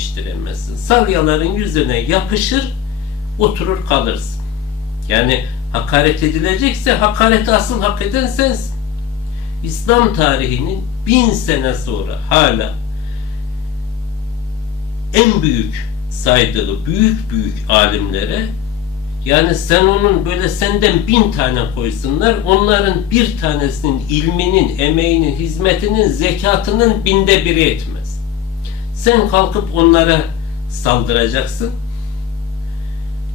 yetiştiremezsin. Salyaların yüzüne yapışır, oturur kalırsın. Yani hakaret edilecekse hakareti asıl hak eden sensin. İslam tarihinin bin sene sonra hala en büyük saydığı büyük büyük alimlere yani sen onun böyle senden bin tane koysunlar onların bir tanesinin ilminin, emeğinin, hizmetinin, zekatının binde biri etmez. Sen kalkıp onlara saldıracaksın.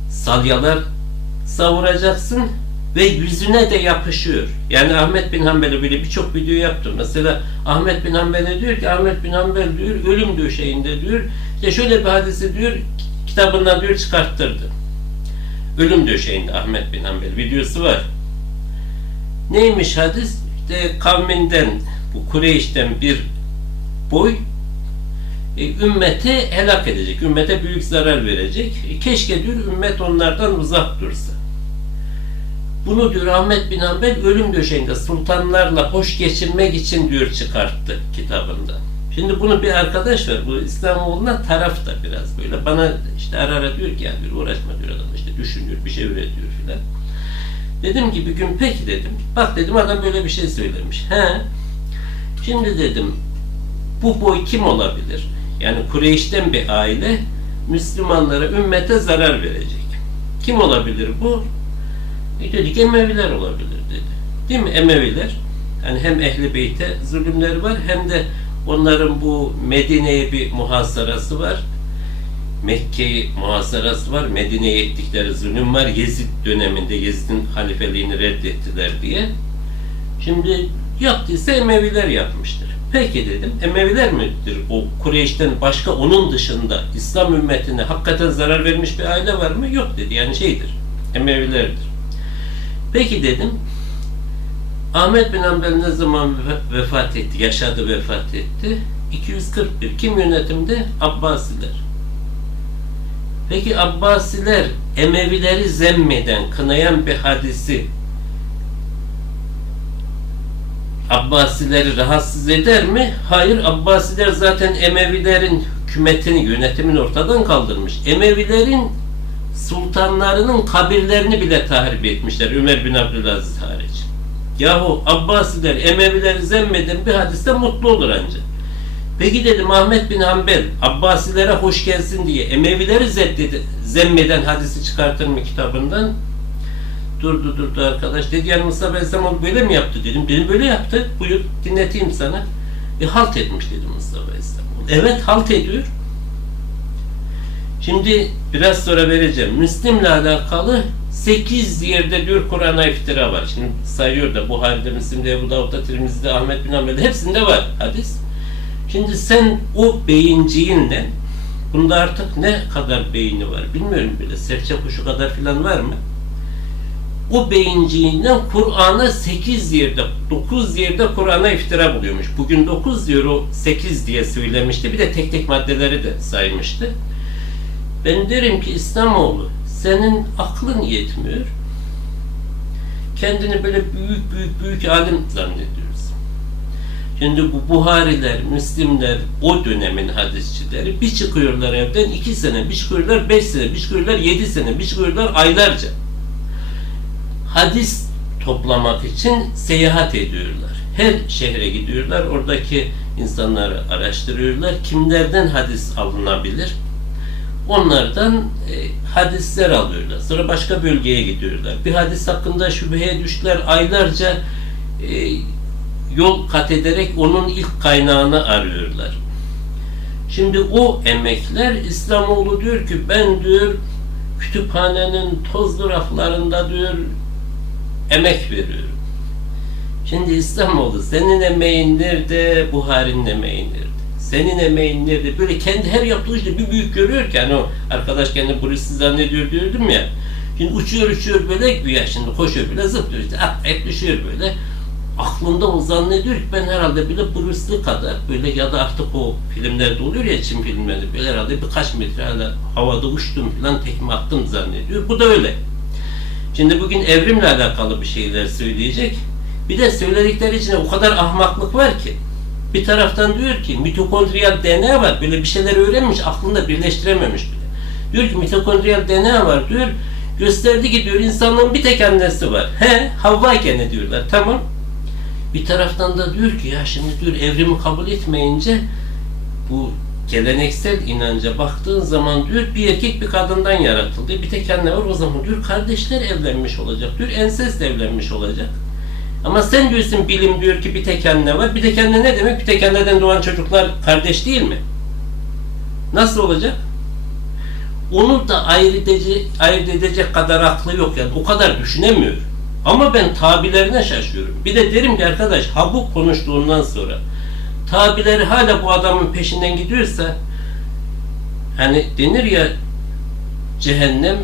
Salyalar savuracaksın ve yüzüne de yapışıyor. Yani Ahmet bin Hanbel'e böyle birçok video yaptım. Mesela Ahmet bin Hanbel'e diyor ki Ahmet bin Hanbel diyor ölüm döşeğinde diyor işte şöyle bir hadisi diyor kitabından diyor çıkarttırdı. Ölüm döşeğinde Ahmet bin Hanbel videosu var. Neymiş hadis? İşte kavminden bu Kureyş'ten bir boy ümmeti helak edecek. Ümmete büyük zarar verecek. E, keşke diyor ümmet onlardan uzak dursa. Bunu diyor Ahmet bin Hanbel ölüm döşeğinde sultanlarla hoş geçinmek için diyor çıkarttı kitabında. Şimdi bunu bir arkadaş var. Bu İslamoğlu'na taraf da biraz böyle. Bana işte ara ara diyor ki ya diyor uğraşma diyor adam işte düşünüyor bir şey üretiyor filan. Dedim ki bir gün peki dedim. Bak dedim adam böyle bir şey söylemiş. He. Şimdi dedim bu boy kim olabilir? Yani Kureyş'ten bir aile Müslümanlara, ümmete zarar verecek. Kim olabilir bu? E dedik Emeviler olabilir dedi. Değil mi? Emeviler. Yani hem Ehli Beyt'e zulümleri var hem de onların bu Medine'ye bir muhasarası var. Mekke'yi muhasarası var. Medine'ye ettikleri zulüm var. Yezid döneminde Yezid'in halifeliğini reddettiler diye. Şimdi yaptıysa Emeviler yapmıştır. Peki dedim. Emeviler midir? O Kureyş'ten başka onun dışında İslam ümmetine hakikaten zarar vermiş bir aile var mı? Yok dedi. Yani şeydir. Emevilerdir. Peki dedim. Ahmet bin Hanbel ne zaman ve- vefat etti? Yaşadı vefat etti. 241. Kim yönetimde? Abbasiler. Peki Abbasiler Emevileri zemmeden, kınayan bir hadisi Abbasileri rahatsız eder mi? Hayır. Abbasiler zaten Emevilerin hükümetini, yönetimini ortadan kaldırmış. Emevilerin sultanlarının kabirlerini bile tahrip etmişler. Ömer bin Abdülaziz hariç. Yahu Abbasiler Emevileri zemmeden bir hadiste mutlu olur ancak. Peki dedim Ahmet bin Hanbel Abbasilere hoş gelsin diye Emevileri zemmeden hadisi çıkartır mı kitabından? Durdu durdu arkadaş. Dedi yani Mustafa Aleyhisselam böyle mi yaptı dedim. Dedim böyle yaptı. Buyur dinleteyim sana. E halt etmiş dedi Mustafa Aleyhisselam. Evet halt ediyor. Şimdi biraz sonra vereceğim. Müslim'le alakalı 8 yerde diyor Kur'an'a iftira var. Şimdi sayıyor da Buhari'de, Müslim'de, Ebu Davud'da, Tirmizi'de, Ahmet bin Hanbel'de hepsinde var hadis. Şimdi sen o beyinciğinle bunda artık ne kadar beyni var bilmiyorum bile. Serçe kuşu kadar filan var mı? O beyinciğinden Kur'an'a 8 yerde, 9 yerde Kur'an'a iftira buluyormuş. Bugün 9 diyor o 8 diye söylemişti. Bir de tek tek maddeleri de saymıştı. Ben derim ki İslamoğlu senin aklın yetmiyor. Kendini böyle büyük büyük büyük alim zannediyoruz. Şimdi bu Buhariler, Müslimler, o dönemin hadisçileri bir çıkıyorlar evden iki sene, bir çıkıyorlar beş sene, bir çıkıyorlar yedi sene, bir çıkıyorlar aylarca. Hadis toplamak için seyahat ediyorlar. Her şehre gidiyorlar, oradaki insanları araştırıyorlar. Kimlerden hadis alınabilir? Onlardan e, hadisler alıyorlar. Sonra başka bölgeye gidiyorlar. Bir hadis hakkında şüpheye düştüler. Aylarca e, yol kat ederek onun ilk kaynağını arıyorlar. Şimdi o emekler İslamoğlu diyor ki ben diyor kütüphanenin tozlu raflarında diyor emek veriyorum. Şimdi İslamoğlu senin emeğin nerede, Buhari'nin emeği nerede? Senin emeğin nerede? Böyle kendi her yaptığı işte bir büyük görüyor ki hani o arkadaş kendi polisi zannediyor diyordum ya. Şimdi uçuyor uçuyor böyle güya şimdi koşuyor böyle zıplıyor işte atlayıp düşüyor böyle. Aklında o zannediyor ki ben herhalde bile Bruce kadar böyle ya da artık o filmlerde oluyor ya Çin filmlerinde böyle herhalde birkaç metre herhalde havada uçtum falan tekme attım zannediyor. Bu da öyle. Şimdi bugün evrimle alakalı bir şeyler söyleyecek. Bir de söyledikleri içinde o kadar ahmaklık var ki. Bir taraftan diyor ki mitokondriyal DNA var. Böyle bir şeyler öğrenmiş, aklında birleştirememiş bile. Diyor ki mitokondriyal DNA var diyor. Gösterdi ki diyor insanlığın bir tek annesi var. He, Havva gene diyorlar. Tamam. Bir taraftan da diyor ki ya şimdi diyor evrimi kabul etmeyince bu geleneksel inanca baktığın zaman diyor bir erkek bir kadından yaratıldı. Bir tek anne var o zaman diyor kardeşler evlenmiş olacak diyor. Ensest evlenmiş olacak. Ama sen diyorsun bilim diyor ki bir tek anne var. Bir tek anne ne demek? Bir tek anneden doğan çocuklar kardeş değil mi? Nasıl olacak? Onu da ayırt edecek, ayırt edecek kadar aklı yok yani. O kadar düşünemiyor. Ama ben tabilerine şaşıyorum. Bir de derim ki arkadaş ha bu konuştuğundan sonra tabileri hala bu adamın peşinden gidiyorsa hani denir ya cehennem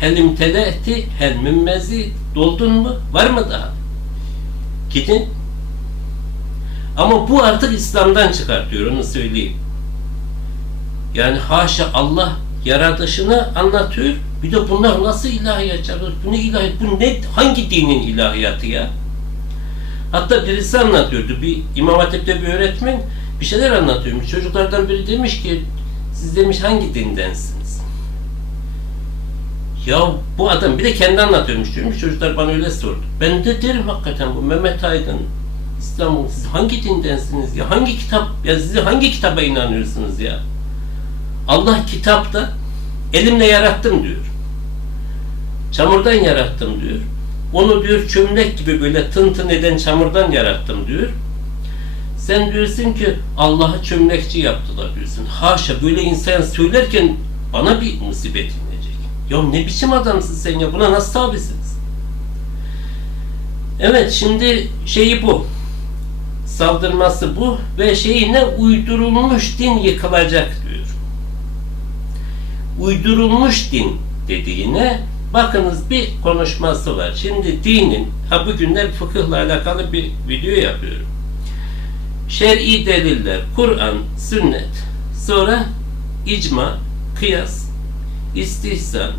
helim telehti hel mimmezi doldun mu? Var mı daha? Gidin. Ama bu artık İslam'dan çıkartıyor onu söyleyeyim. Yani haşa Allah yaratışını anlatıyor. Bir de bunlar nasıl ilahiyat çağırır? Bu ne ilahiyat? Bu ne? Hangi dinin ilahiyatı ya? Hatta birisi anlatıyordu. Bir İmam Hatip'te bir öğretmen bir şeyler anlatıyormuş. Çocuklardan biri demiş ki siz demiş hangi dindensiniz? Ya bu adam bir de kendi anlatıyormuş diyormuş. Çocuklar bana öyle sordu. Ben de derim hakikaten bu Mehmet Aydın İstanbul siz hangi dindensiniz ya? Hangi kitap ya siz hangi kitaba inanıyorsunuz ya? Allah kitapta elimle yarattım diyor. Çamurdan yarattım diyor. Onu diyor çömlek gibi böyle tın tın eden çamurdan yarattım diyor. Sen diyorsun ki Allah'ı çömlekçi yaptılar diyorsun. Haşa böyle insan söylerken bana bir musibet inecek. Ya ne biçim adamsın sen ya buna nasıl tabisiniz? Evet şimdi şeyi bu. Saldırması bu ve şeyi ne uydurulmuş din yıkılacak diyor. Uydurulmuş din dediğine bakınız bir konuşması var. Şimdi dinin, ha bugünler fıkıhla alakalı bir video yapıyorum. Şer'i deliller, Kur'an, sünnet, sonra icma, kıyas, istihsan,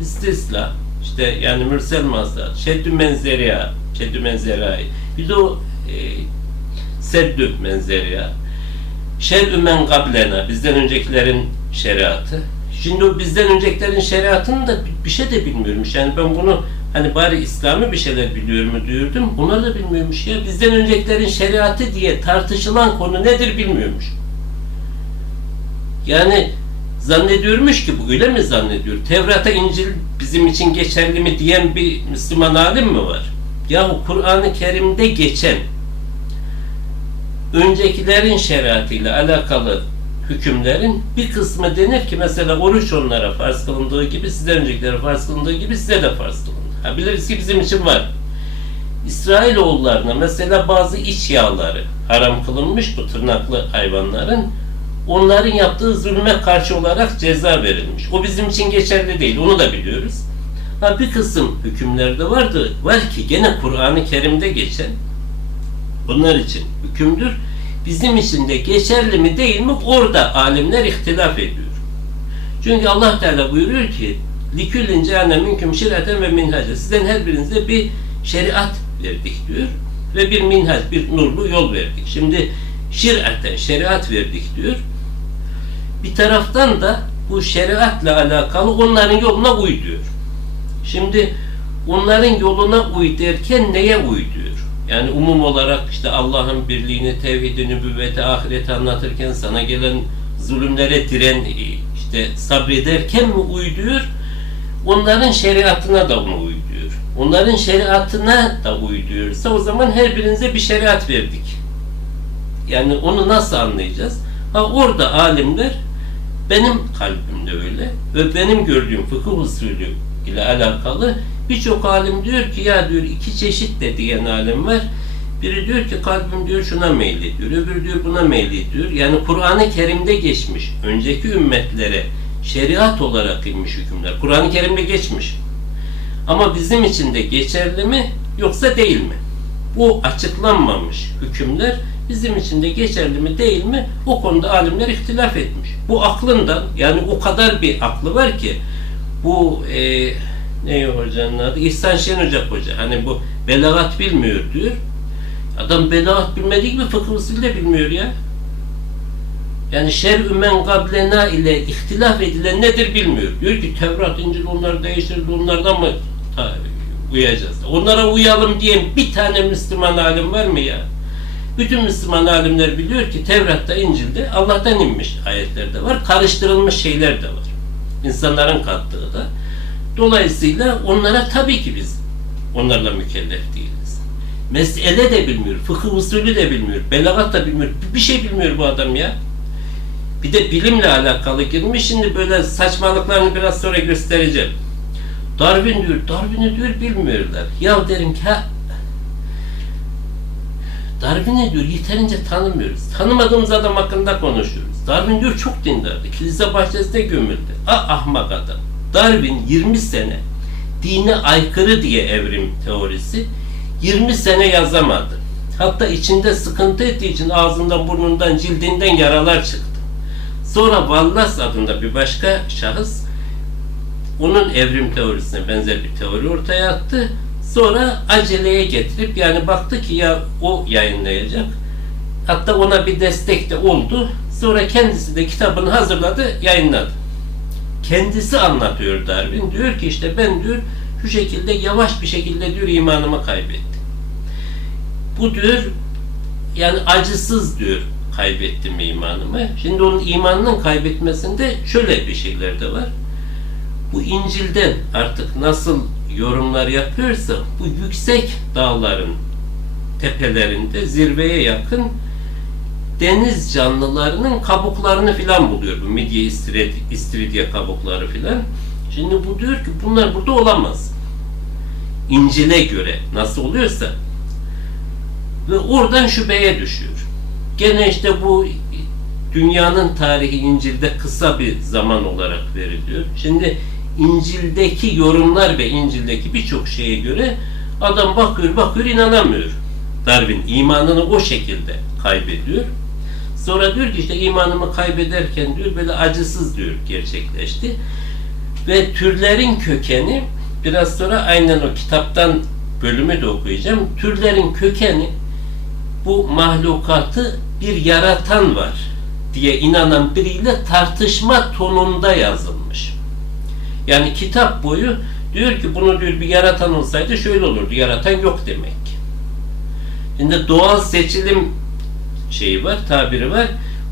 istisla, işte yani mürsel mazhar, şeddü menzeriya, şeddü menzerai, bir de o e, seddü menzeriya, şer'ü men gablena, bizden öncekilerin şeriatı. Şimdi o bizden öncekilerin şeriatını da bir- şey de bilmiyormuş. Yani ben bunu hani bari İslami bir şeyler biliyor mu diyordum. Onlar da bilmiyormuş ya. Bizden öncekilerin şeriatı diye tartışılan konu nedir bilmiyormuş. Yani zannediyormuş ki bu öyle mi zannediyor? Tevrata İncil bizim için geçerli mi diyen bir Müslüman alim mi var? Yahu Kur'an-ı Kerim'de geçen öncekilerin şeriatıyla alakalı hükümlerin bir kısmı denir ki mesela oruç onlara farz kılındığı gibi sizden öncekilere farz kılındığı gibi size de farz kılındı. Ha, biliriz ki bizim için var. İsrailoğullarına mesela bazı iç yağları haram kılınmış bu tırnaklı hayvanların onların yaptığı zulme karşı olarak ceza verilmiş. O bizim için geçerli değil. Onu da biliyoruz. Ha bir kısım hükümlerde vardı. Var ki gene Kur'an-ı Kerim'de geçen bunlar için hükümdür. Bizim için de geçerli mi değil mi orada alimler ihtilaf ediyor. Çünkü Allah Teala buyuruyor ki liküllin cehenne minküm şireten ve minhace. Sizden her birinize bir şeriat verdik diyor. Ve bir minhac, bir nurlu yol verdik. Şimdi şiraten, şeriat verdik diyor. Bir taraftan da bu şeriatla alakalı onların yoluna uy diyor. Şimdi onların yoluna uy derken neye uy diyor? Yani umum olarak işte Allah'ın birliğini, tevhidini, nübüvveti, ahireti anlatırken sana gelen zulümlere diren, işte sabrederken mi uy diyor? Onların şeriatına da mı uy diyor? Onların şeriatına da uy diyorsa o zaman her birinize bir şeriat verdik. Yani onu nasıl anlayacağız? Ha orada alimler benim kalbimde öyle ve benim gördüğüm fıkıh usulü ile alakalı birçok alim diyor ki ya diyor iki çeşit de diyen alim var. Biri diyor ki kalbim diyor şuna meylediyor, öbürü diyor buna meylediyor. Yani Kur'an-ı Kerim'de geçmiş, önceki ümmetlere şeriat olarak inmiş hükümler. Kur'an-ı Kerim'de geçmiş. Ama bizim için de geçerli mi yoksa değil mi? Bu açıklanmamış hükümler bizim için de geçerli mi değil mi? O konuda alimler ihtilaf etmiş. Bu aklından yani o kadar bir aklı var ki bu e, ne hocanın adı? İhsan Şen Ocak Hoca. Hani bu belagat bilmiyor diyor. Adam belaat bilmediği gibi fıkıh usulü de bilmiyor ya. Yani şer men gablena ile ihtilaf edilen nedir bilmiyor. Diyor ki Tevrat, İncil onları değiştirdi, onlardan mı ta- uyacağız? Onlara uyalım diyen bir tane Müslüman alim var mı ya? Bütün Müslüman alimler biliyor ki Tevrat'ta, İncil'de Allah'tan inmiş ayetler de var, karıştırılmış şeyler de var. İnsanların kattığı da. Dolayısıyla onlara tabii ki biz onlarla mükellef değiliz. Mesele de bilmiyor, fıkıh usulü de bilmiyor, belagat da bilmiyor. Bir şey bilmiyor bu adam ya. Bir de bilimle alakalı girmiş. Şimdi böyle saçmalıklarını biraz sonra göstereceğim. Darwin diyor, Darwin'i diyor bilmiyorlar. Ya derim ki ha, Darwin'i diyor yeterince tanımıyoruz. Tanımadığımız adam hakkında konuşuyoruz. Darwin diyor çok dindardı. Kilise bahçesine gömüldü. Ah ahmak adam. Darwin 20 sene dine aykırı diye evrim teorisi 20 sene yazamadı. Hatta içinde sıkıntı ettiği için ağzından, burnundan, cildinden yaralar çıktı. Sonra Wallace adında bir başka şahıs onun evrim teorisine benzer bir teori ortaya attı. Sonra aceleye getirip yani baktı ki ya o yayınlayacak. Hatta ona bir destek de oldu. Sonra kendisi de kitabını hazırladı, yayınladı. Kendisi anlatıyor Darwin. Diyor ki işte ben diyor şu şekilde yavaş bir şekilde diyor imanımı kaybettim. Bu diyor yani acısız diyor kaybettim imanımı. Şimdi onun imanının kaybetmesinde şöyle bir şeyler de var. Bu İncil'den artık nasıl yorumlar yapıyorsa bu yüksek dağların tepelerinde zirveye yakın deniz canlılarının kabuklarını filan buluyor. Bu midye istiridye, kabukları filan. Şimdi bu diyor ki bunlar burada olamaz. İncil'e göre nasıl oluyorsa ve oradan şüpheye düşüyor. Gene işte bu dünyanın tarihi İncil'de kısa bir zaman olarak veriliyor. Şimdi İncil'deki yorumlar ve İncil'deki birçok şeye göre adam bakıyor bakıyor inanamıyor. Darwin imanını o şekilde kaybediyor. Sonra diyor ki işte imanımı kaybederken diyor böyle acısız diyor gerçekleşti. Ve türlerin kökeni biraz sonra aynen o kitaptan bölümü de okuyacağım. Türlerin kökeni bu mahlukatı bir yaratan var diye inanan biriyle tartışma tonunda yazılmış. Yani kitap boyu diyor ki bunu diyor bir yaratan olsaydı şöyle olurdu. Yaratan yok demek. Şimdi doğal seçilim şeyi var, tabiri var.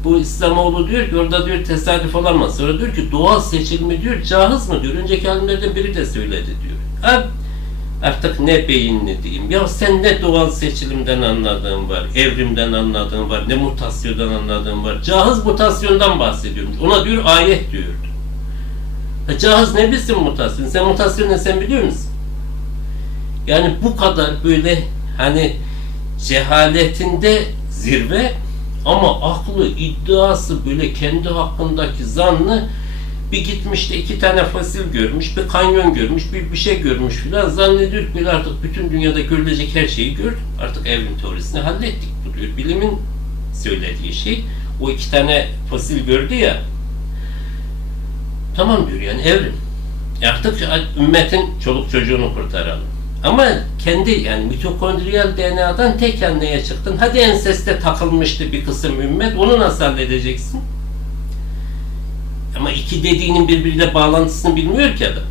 Bu İslamoğlu diyor ki orada diyor tesadüf olamaz. Sonra diyor ki doğal seçilimi diyor cahız mı diyor. Önceki alimlerden biri de söyledi diyor. Abi artık ne beyinli diyeyim. Ya sen ne doğal seçilimden anladığın var, evrimden anladığın var, ne mutasyondan anladığın var. Cahız mutasyondan bahsediyormuş. Ona diyor ayet diyordu. Ya cahız ne bilsin mutasyon? Sen mutasyon ne sen biliyor musun? Yani bu kadar böyle hani cehaletinde zirve ama aklı, iddiası böyle kendi hakkındaki zannı bir gitmiş de iki tane fosil görmüş, bir kanyon görmüş, bir bir şey görmüş filan. Zannediyor ki artık bütün dünyada görülecek her şeyi gördük. Artık evrim teorisini hallettik bu diyor. Bilimin söylediği şey. O iki tane fosil gördü ya. Tamam diyor yani evrim. Artık ümmetin çoluk çocuğunu kurtaralım. Ama kendi yani mitokondriyal DNA'dan tek anneye çıktın. Hadi enseste takılmıştı bir kısım ümmet. Onu nasıl halledeceksin? Ama iki dediğinin birbiriyle bağlantısını bilmiyor ki adam.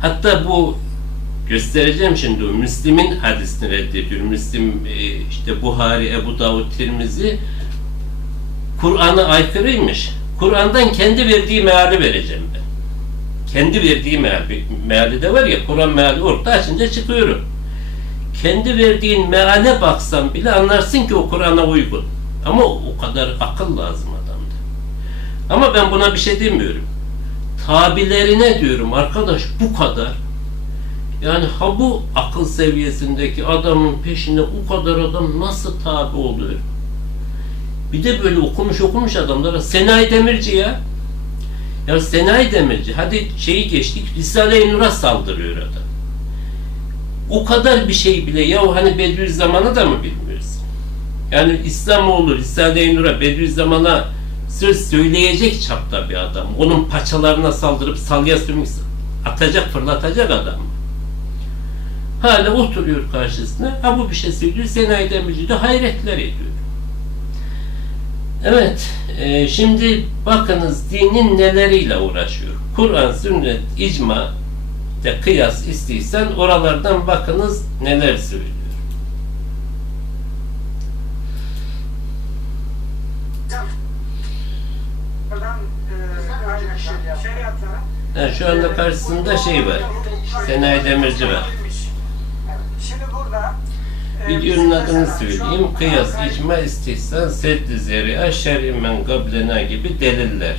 Hatta bu göstereceğim şimdi Müslim'in hadisini reddediyor. Müslim e, işte Buhari, Ebu Davud, Tirmizi Kur'an'a aykırıymış. Kur'an'dan kendi verdiği meali vereceğim ben. Kendi verdiği meal, meali de var ya Kur'an meali orta açınca çıkıyorum. Kendi verdiğin meale baksan bile anlarsın ki o Kur'an'a uygun. Ama o kadar akıl lazım adamda. Ama ben buna bir şey demiyorum. Tabilerine diyorum arkadaş bu kadar. Yani ha bu akıl seviyesindeki adamın peşine o kadar adam nasıl tabi oluyor? Bir de böyle okumuş okumuş adamlara Senay Demirci ya. Ya Senay Demirci hadi şeyi geçtik Risale-i Nur'a saldırıyor adam. O kadar bir şey bile ya hani Bediüzzaman'ı da mı bilmiyorsun? Yani İslamoğlu Risale-i Nur'a Bediüzzaman'a söz söyleyecek çapta bir adam. Onun paçalarına saldırıp salya sümük atacak fırlatacak adam. Hala oturuyor karşısına. Ha bu bir şey söylüyor. Senayi Demirci de hayretler ediyor. Evet, e, şimdi bakınız dinin neleriyle uğraşıyor. Kur'an, sünnet, icma, de kıyas istiysen oralardan bakınız neler söylüyor. E, şeriatlara Ha, şu anda karşısında şey var. Senayi Demirci var. Şimdi burada e, Videonun adını söyleyeyim. Kıyas, icma, istihsan, seddi zeri'a, şer'i men gablena gibi deliller.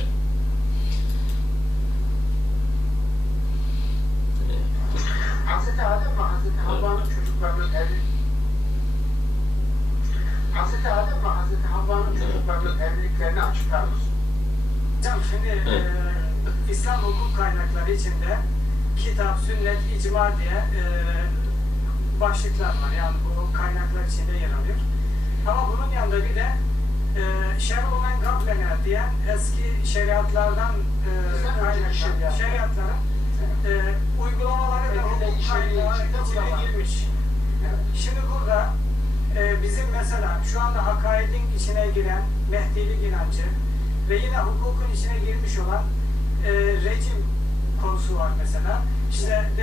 Hazreti Adem ve Hazreti Havva'nın çocuklarının evli Hazreti Adem ve Hazreti Havva'nın çocuklarının evliliklerini açıklar mısın? Hocam şimdi e, İslam hukuk kaynakları içinde kitap, sünnet, icma diye e, başlıklar var. Yani bu kaynaklar içinde yer alıyor. Ama bunun yanında bir de e, şer'u men gablena diyen eski şeriatlardan e, kaynaklar, şeriatların e, uygulamaları da hukuk kaynağı içine girmiş. Şimdi burada e, bizim mesela şu anda akaidin içine giren Mehdilik inancı ve yine hukukun içine girmiş olan e, rejim konusu var mesela. İşte